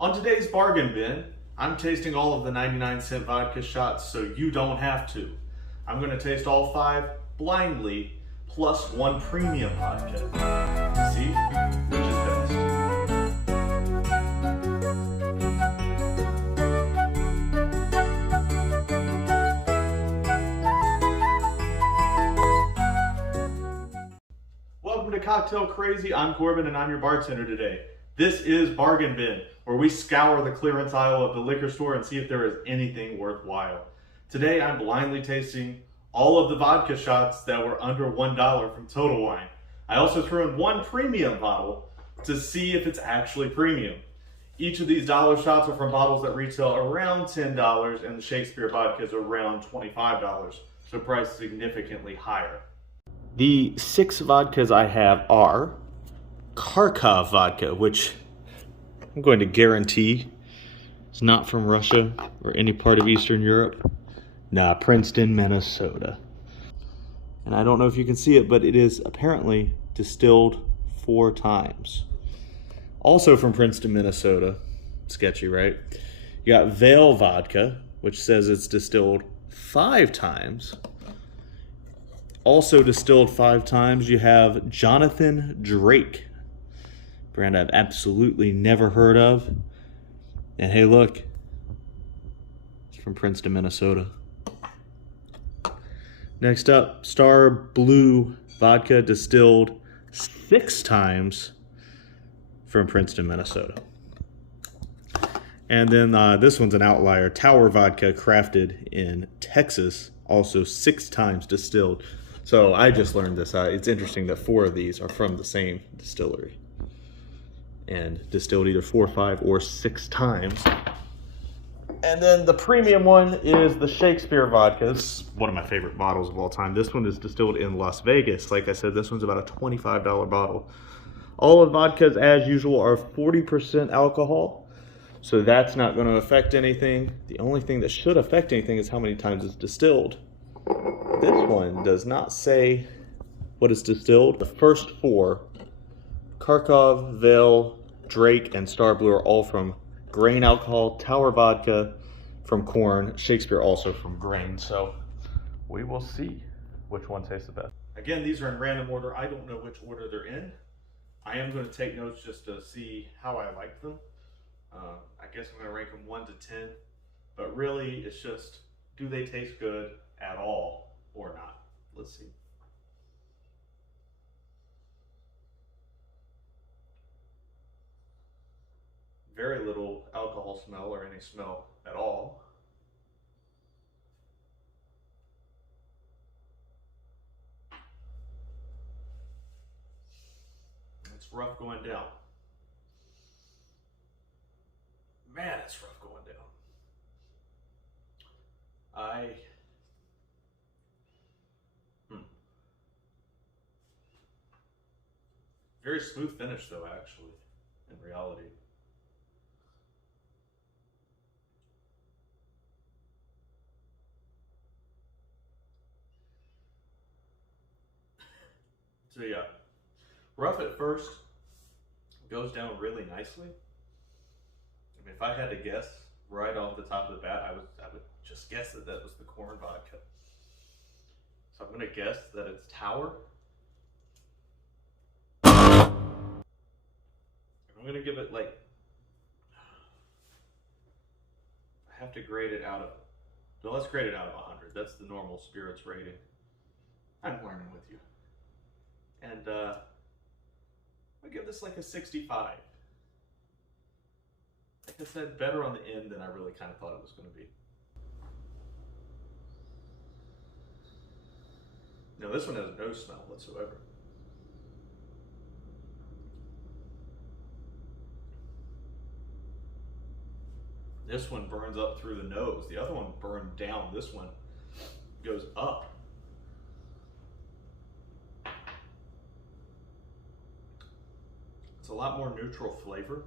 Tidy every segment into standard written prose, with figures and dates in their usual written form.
On today's bargain bin, I'm tasting all of the 99-cent vodka shots so you don't have to. I'm going to taste all 5 blindly, plus 1 premium vodka. See which is best. Welcome to Cocktail Crazy. I'm Corbin and I'm your bartender today. This is Bargain Bin, where we scour the clearance aisle of the liquor store and see if there is anything worthwhile. Today I'm blindly tasting all of the vodka shots that were under $1 from Total Wine. I also threw in 1 premium bottle to see if it's actually premium. Each of these dollar shots are from bottles that retail around $10 and the Shakespeare vodka is around $25, so priced significantly higher. The 6 vodkas I have are Karkov vodka, which I'm going to guarantee is not from Russia or any part of Eastern Europe. Nah, Princeton, Minnesota. And I don't know if you can see it, but it is apparently distilled 4 times. Also from Princeton, Minnesota. Sketchy, right? You got Vale vodka, which says it's distilled 5 times. Also distilled 5 times, you have Jonathon Drake, brand I've absolutely never heard of. And hey, look, it's from Princeton, Minnesota. Next up, Starr Blue vodka, distilled 6 times from Princeton, Minnesota. And then this one's an outlier, Tower vodka, crafted in Texas, also 6 times distilled. So I just learned this. It's interesting that 4 of these are from the same distillery and distilled either 4, 5, or 6 times. And then the premium one is the Shakespeare vodka. It's one of my favorite bottles of all time. This one is distilled in Las Vegas. Like I said, this one's about a $25 bottle. All of vodkas, as usual, are 40% alcohol, so that's not going to affect anything. The only thing that should affect anything is how many times it's distilled. This one does not say what is distilled. The first 4, Karkov, Vale, Drake, and Starr Blue, are all from grain alcohol. Tower vodka from corn. Shakespeare also from grain. So we will see which one tastes the best. Again, these are in random order. I don't know which order they're in. I am going to take notes just to see how I like them. I guess I'm going to rank them 1 to 10. But really, it's just, do they taste good at all or not? Let's see. Very little alcohol smell or any smell at all. It's rough going down. Man, it's rough going down. Very smooth finish though, actually, in reality. So yeah, rough at first, goes down really nicely. I mean, if I had to guess right off the top of the bat, I would just guess that was the corn vodka. So I'm gonna guess that it's Tower. I'm gonna give it like, I have to grade it out of, no, let's grade it out of 100. That's the normal spirits rating. I'm learning with you. And I give this like a 65. Like I said, better on the end than I really kind of thought it was going to be. Now this one has no smell whatsoever. This one burns up through the nose. The other one burned down. This one goes up. It's a lot more neutral flavor.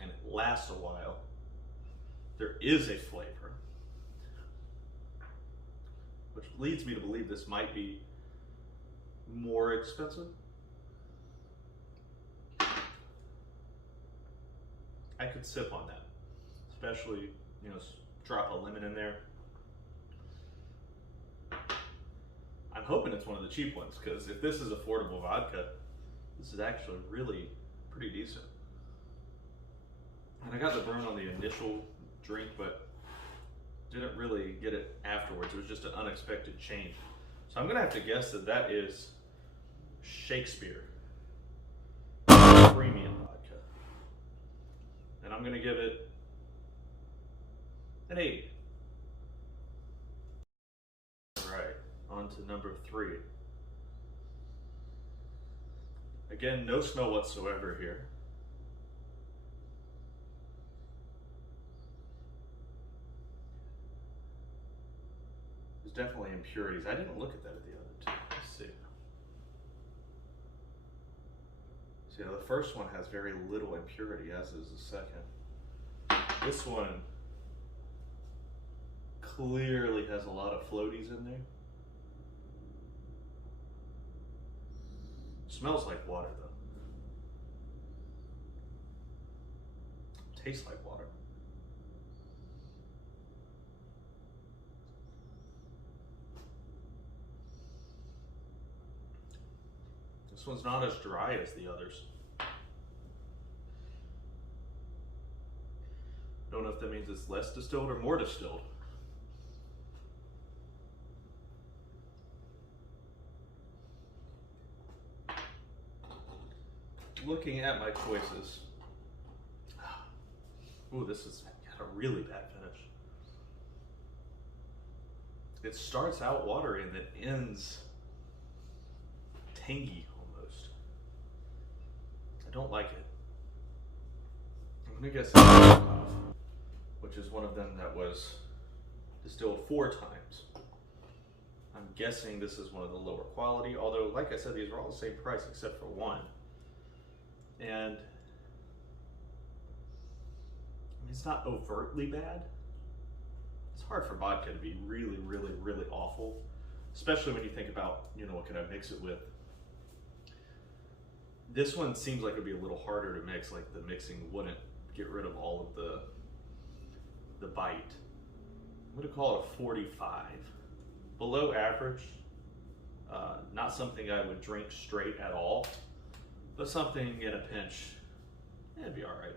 And it lasts a while. There is a flavor, which leads me to believe this might be more expensive. I could sip on that, especially, you know, drop a lemon in there. I'm hoping it's one of the cheap ones, because if this is affordable vodka, this is actually really pretty decent. And I got the burn on the initial drink, but didn't really get it afterwards. It was just an unexpected change. So I'm gonna have to guess that that is Shakespeare premium vodka. And I'm gonna give it an 8. All right, on to number 3. Again, no smell whatsoever here. There's definitely impurities. I didn't look at that at the other two. Let's see. So yeah, the first one has very little impurity, as is the second. This one clearly has a lot of floaties in there. Smells like water though. Tastes like water. This one's not as dry as the others. Don't know if that means it's less distilled or more distilled. Looking at my choices, ooh, this has got a really bad finish. It starts out watery and then ends tangy almost. I don't like it. I'm gonna guess Karkov, which is one of them that was distilled 4 times. I'm guessing this is one of the lower quality, although like I said, these are all the same price except for one. And I mean, it's not overtly bad. It's hard for vodka to be really, really, really awful, especially when you think about, you know, what can I mix it with. This one seems like it'd be a little harder to mix, like the mixing wouldn't get rid of all of the bite. I'm gonna call it a 45. Below average, not something I would drink straight at all, but something in a pinch, it'd be all right.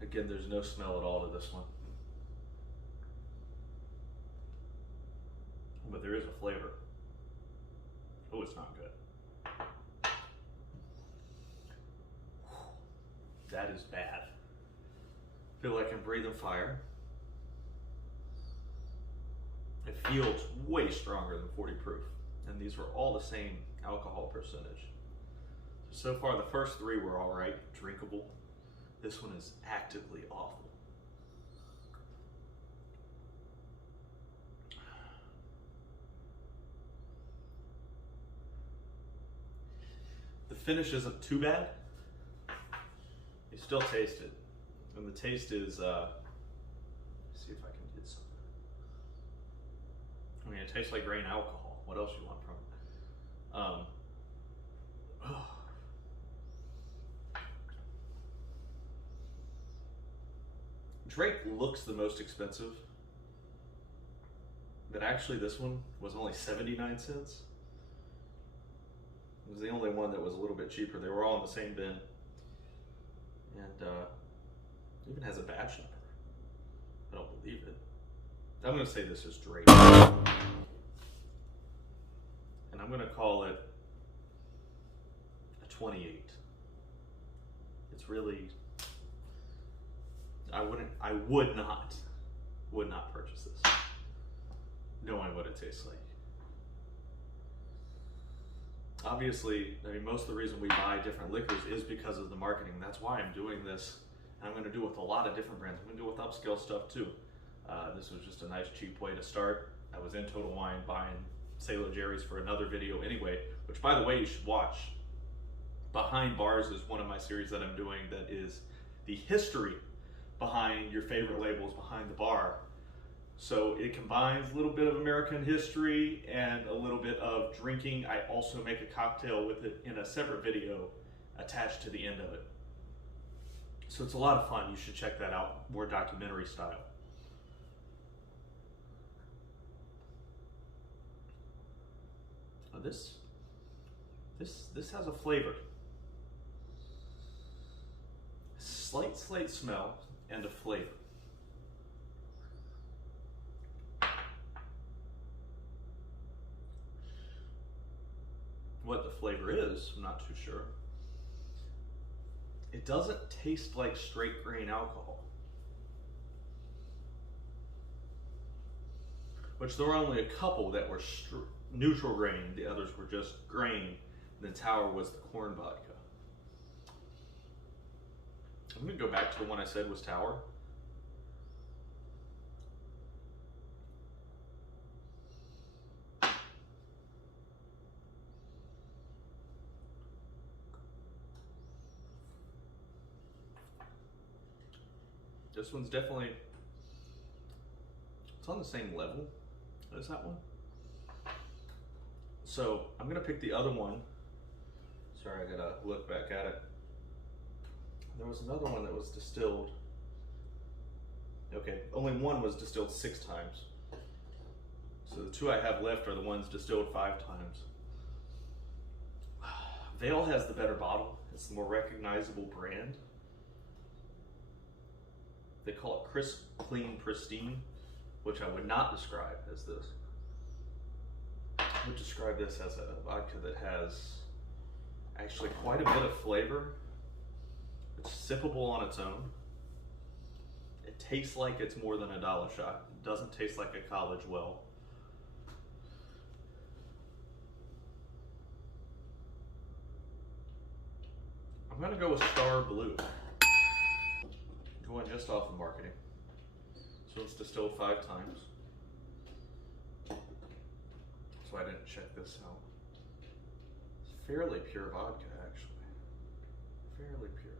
Again, there's no smell at all to this one. But there is a flavor. Oh, it's not good. That is bad. Feel like I'm breathing fire. It feels way stronger than 40 proof. And these were all the same alcohol percentage. So far, the first 3 were all right, drinkable. This one is actively awful. The finish isn't too bad. You still taste it. And the taste is, let's see if I can get some. I mean, it tastes like grain alcohol. What else you want from it? Drake looks the most expensive, but actually this one was only 79 cents. It was the only one that was a little bit cheaper. They were all in the same bin. And even has a batch number. I don't believe it. I'm gonna say this is Drake. And I'm gonna call it a 28. It's really, I would not purchase this, knowing what it tastes like. Obviously, I mean, most of the reason we buy different liquors is because of the marketing. That's why I'm doing this. And I'm going to do it with a lot of different brands. I'm going to do it with upscale stuff too. This was just a nice, cheap way to start. I was in Total Wine buying Sailor Jerry's for another video anyway, which, by the way, you should watch. Behind Bars is one of my series that I'm doing that is the history behind your favorite labels behind the bar. So it combines a little bit of American history and a little bit of drinking. I also make a cocktail with it in a separate video attached to the end of it. So it's a lot of fun. You should check that out, more documentary style. Now this has a flavor. Slight smell and a flavor. What the flavor is, I'm not too sure. It doesn't taste like straight grain alcohol. Which there were only a couple that were neutral grain, the others were just grain, and the Tower was the corn vodka. I'm gonna go back to the one I said was Tower. This one's definitely, it's on the same level as that one. So I'm gonna pick the other one. Sorry, I gotta look back at it. There was another one that was distilled. Okay, only one was distilled 6 times. So the 2 I have left are the ones distilled 5 times. Vale has the better bottle. It's the more recognizable brand. They call it crisp, clean, pristine, which I would not describe as this. I would describe this as a vodka that has actually quite a bit of flavor. It's sippable on its own. It tastes like it's more than a dollar shot. It doesn't taste like a college well. I'm gonna go with Starr Blue. Going just off the marketing. So it's distilled 5 times. So I didn't check this out. It's fairly pure vodka, actually. Fairly pure.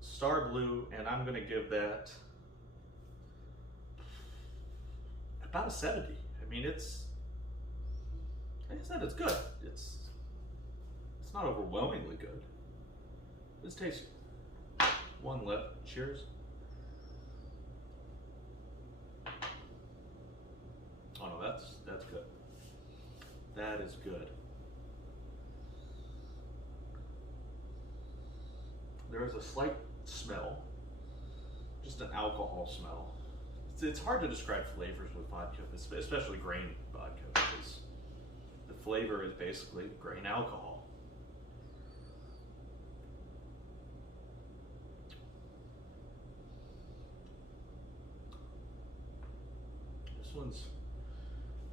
Starr Blue, and I'm gonna give that about a 70. I mean, it's, like I said, it's good. It's not overwhelmingly good. It's tasty. One left. Cheers. Oh no, that's good. That is good. There is a slight smell, just an alcohol smell. It's hard to describe flavors with vodka, especially grain vodka, because the flavor is basically grain alcohol.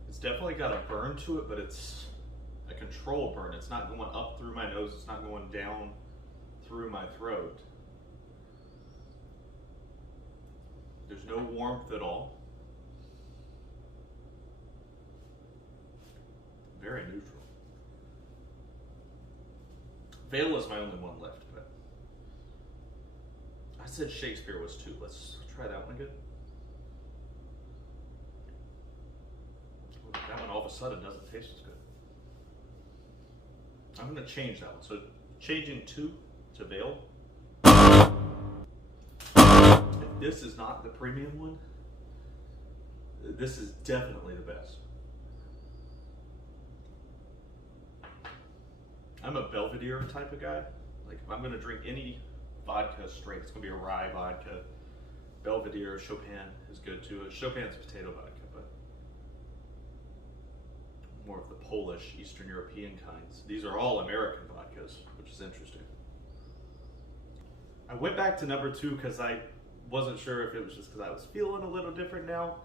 It's definitely got a burn to it, but it's a controlled burn. It's not going up through my nose, it's not going down through my throat. There's no warmth at all. Very neutral. Vale is my only one left, but I said Shakespeare was 2. Let's try that one again. That one all of a sudden doesn't taste as good. I'm going to change that one. So changing 2 to Vale. If this is not the premium one, this is definitely the best. I'm a Belvedere type of guy. Like if I'm going to drink any vodka straight, it's going to be a rye vodka. Belvedere, Chopin is good too. Chopin's potato vodka, but more of the Polish, Eastern European kinds. These are all American vodkas, which is interesting. I went back to number 2 because I wasn't sure if it was just because I was feeling a little different now,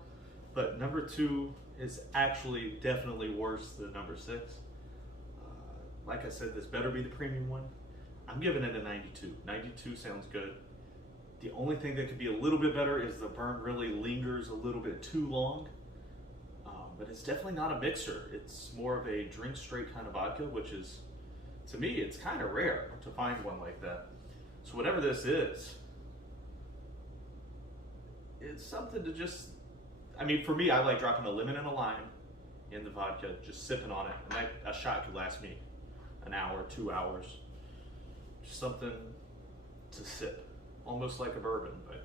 but number 2 is actually definitely worse than number 6. Like I said, this better be the premium one. I'm giving it a 92. 92 sounds good. The only thing that could be a little bit better is the burn really lingers a little bit too long. But it's definitely not a mixer. It's more of a drink straight kind of vodka, which is, to me, it's kind of rare to find one like that. So whatever this is, it's something to just, I mean, for me, I like dropping a lemon and a lime in the vodka, just sipping on it. And a shot could last me an hour, 2 hours. Just something to sip. Almost like a bourbon, but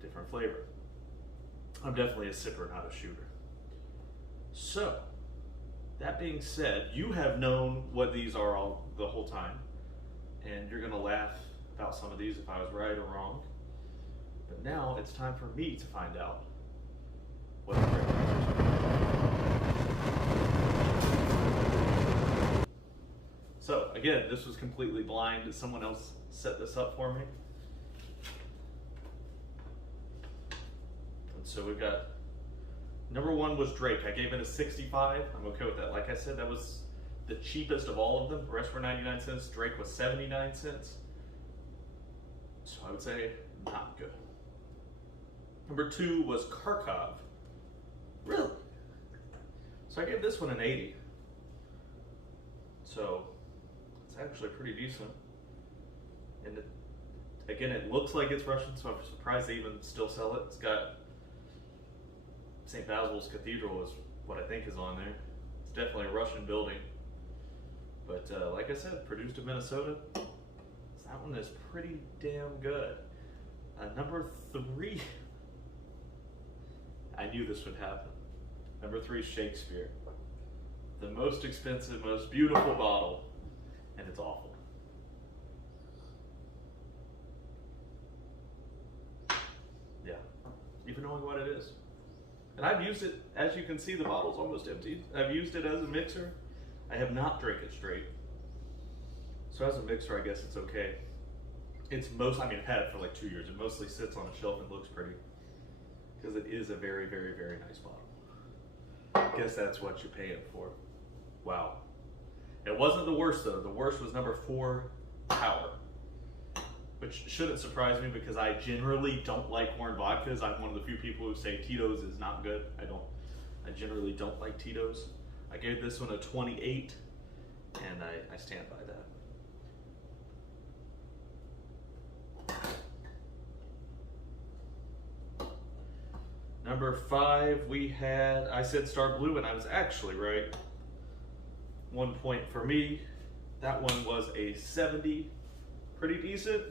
different flavor. I'm definitely a sipper, not a shooter. So, that being said, you have known what these are the whole time. And you're gonna laugh about some of these if I was right or wrong. But now it's time for me to find out what the correct answers are. So again, this was completely blind. Did someone else set this up for me? And so we've got, number 1 was Drake. I gave it a 65. I'm okay with that. Like I said, that was the cheapest of all of them. The rest were 99 cents. Drake was 79 cents. So I would say not good. Number 2 was Karkov. Really? So I gave this one an 80. So it's actually pretty decent. And again, it looks like it's Russian, so I'm surprised they even still sell it. It's got St. Basil's Cathedral is what I think is on there. It's definitely a Russian building. But like I said, produced in Minnesota. So that one is pretty damn good. Number 3. I knew this would happen. Number 3 is Shakespeare. The most expensive, most beautiful bottle, and it's awful. Yeah, even knowing what it is. And I've used it, as you can see, the bottle's almost empty. I've used it as a mixer. I have not drank it straight. So as a mixer, I guess it's okay. I've had it for like 2 years. It mostly sits on a shelf and looks pretty. Because it is a very, very, very nice bottle. I guess that's what you're paying for. Wow. It wasn't the worst though. The worst was number 4, Power. Which shouldn't surprise me because I generally don't like corn vodkas. I'm one of the few people who say Tito's is not good. I generally don't like Tito's. I gave this one a 28 and I stand by that. Number 5, I said Starr Blue, and I was actually right. 1 point for me. That one was a 70. Pretty decent.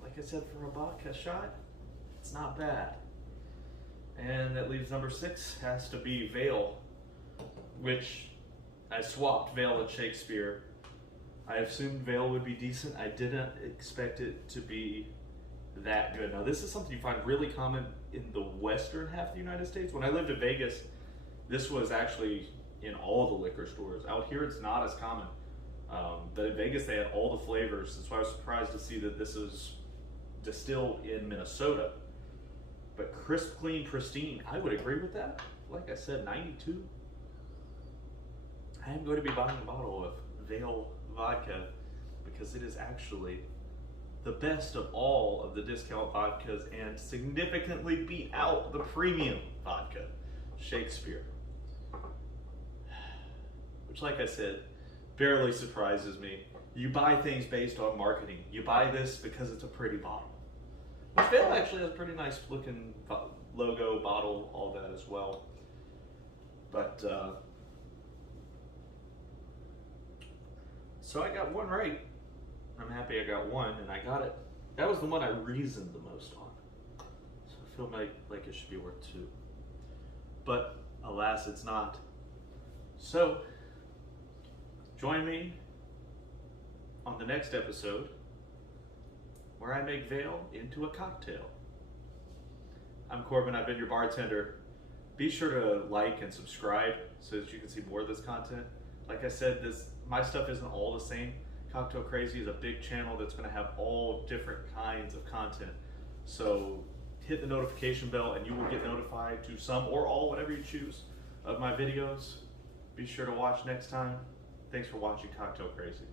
Like I said, for a vodka shot, it's not bad. And that leaves number 6, has to be Veil, which I swapped Veil and Shakespeare. I assumed Veil would be decent. I didn't expect it to be that good. Now, this is something you find really common in the western half of the United States. When I lived in Vegas, this was actually in all the liquor stores. Out here, it's not as common. But in Vegas, they had all the flavors. That's why I was surprised to see that this is distilled in Minnesota. But crisp, clean, pristine, I would agree with that. Like I said, 92. I am going to be buying a bottle of Veil vodka because it is actually the best of all of the discount vodkas and significantly beat out the premium vodka, Shakespeare. Which, like I said, barely surprises me. You buy things based on marketing. You buy this because it's a pretty bottle. Which Veil actually has a pretty nice looking logo, bottle, all that as well. But, so I got one right. I'm happy I got one, and I got it. That was the one I reasoned the most on. So I feel like it should be worth 2. But, alas, it's not. So, join me on the next episode where I make Veil into a cocktail. I'm Corbin, I've been your bartender. Be sure to like and subscribe so that you can see more of this content. Like I said, my stuff isn't all the same. Cocktail Crazy is a big channel that's going to have all different kinds of content. So hit the notification bell and you will get notified to some or all, whatever you choose, of my videos. Be sure to watch next time. Thanks for watching Cocktail Crazy.